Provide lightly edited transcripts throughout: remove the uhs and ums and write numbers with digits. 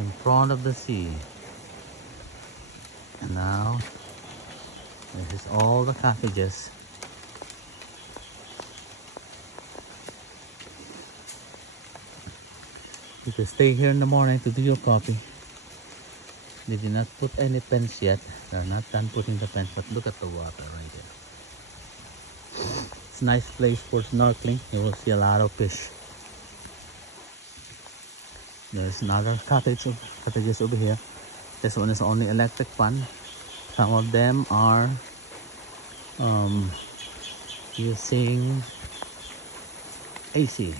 in front of the sea. And now, this is all the cottages. You can stay here in the morning to do your coffee. They did not put any fence yet. They're not done putting the fence, but look at the water right there. It's a nice place for snorkeling. You will see a lot of fish. There's another cottages over here. This one is only electric fan. Some of them are using AC.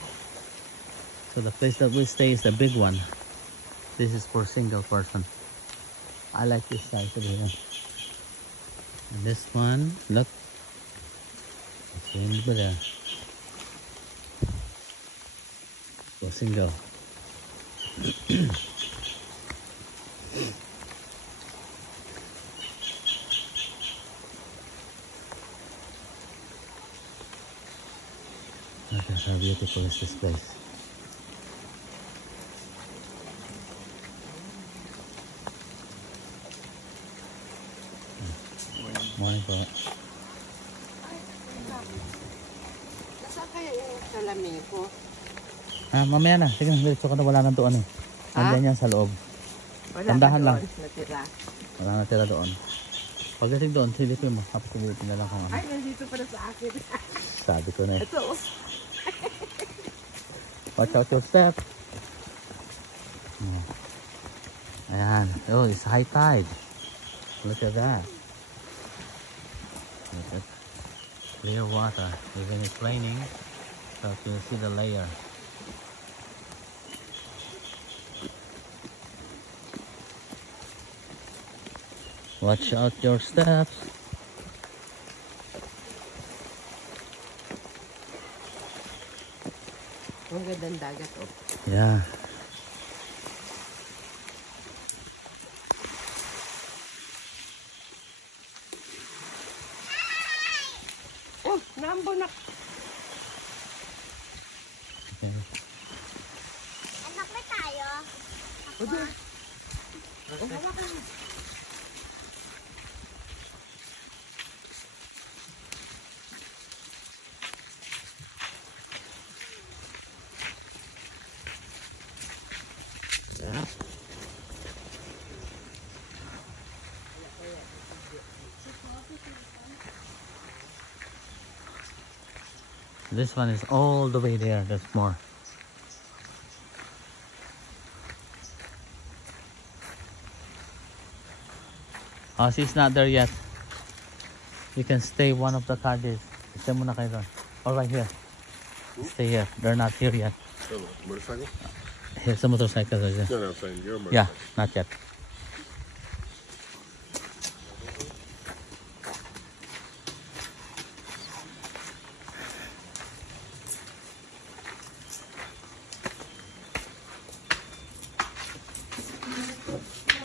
So the place that we stay is the big one. This is for single person. I like this size over here. And this one, look. Same over there. For single. Look at how beautiful is this place. Morning po. Nasaan kaya yung salamin ko? Mamaya na. Sige, diretso ka na. Wala nang doon eh. Nandiyan yan sa loob. Tandahan lang. Natira. Wala natira doon. Pagdating doon, silipin mo. Tapos silipin na lang kung ano. Ay, nandito pala sa akin. Sabi ko na eh. Ito. Watch out your step. Ayan. Oh, it's high tide. Look at that. Look at clear water. Even it's raining, so you see the layer. Watch out your steps. Ang gandang dagat, oh. Yeah. Oh, nambo na. Okay. Anak ba tayo? Okay. Yeah. This one is all the way there. There's more. Oh, she's not there yet. You can stay one of the cottages. Stay muna kayo doon. Or right here. Stay here. They're not here yet. Oh, motorcycle? Here's the motorcycle. No, no, I'm saying your motorcycle. Yeah, not yet.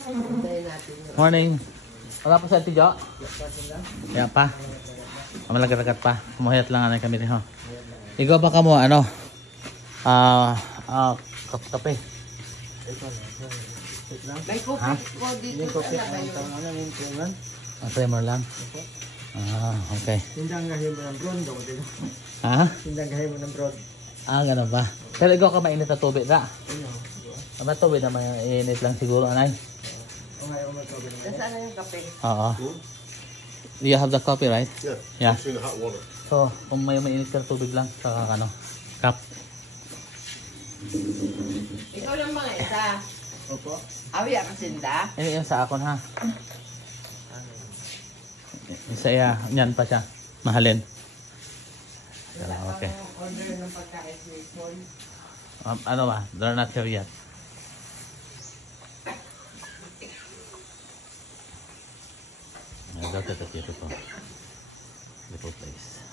Hintayin natin yun. Morning. Wala pa sa tiyo? Yeah pa. Malagaragat pa. Muhayat lang anay kami rin ho. Ikaw ba ka mo ano? Kape. May kopi ko dito sa labayo. Timer lang. Okay. Hindang gahin mo ng brown daw din. Ha? Hindang gahin mo ng brown. Ganun ba? Pero ikaw ka mainit na tubig ra? Ano? Tubig na mainit lang siguro anay. Okay, umatobi naman. Nasaan na yung kape? Oo. You have the coffee, right? Yeah. Yeah. It's in the hot water. So, kung may mainit ka na tubig lang, saka ano, cup. Ikaw lang mga isa. Opo. Awi ang kasinda. Yan sa akon ha. Isa ya, yan pa siya. Mahalin. Okay. Order ng pagkain ni Ano ba? They're not here yet. Look at the beautiful little place.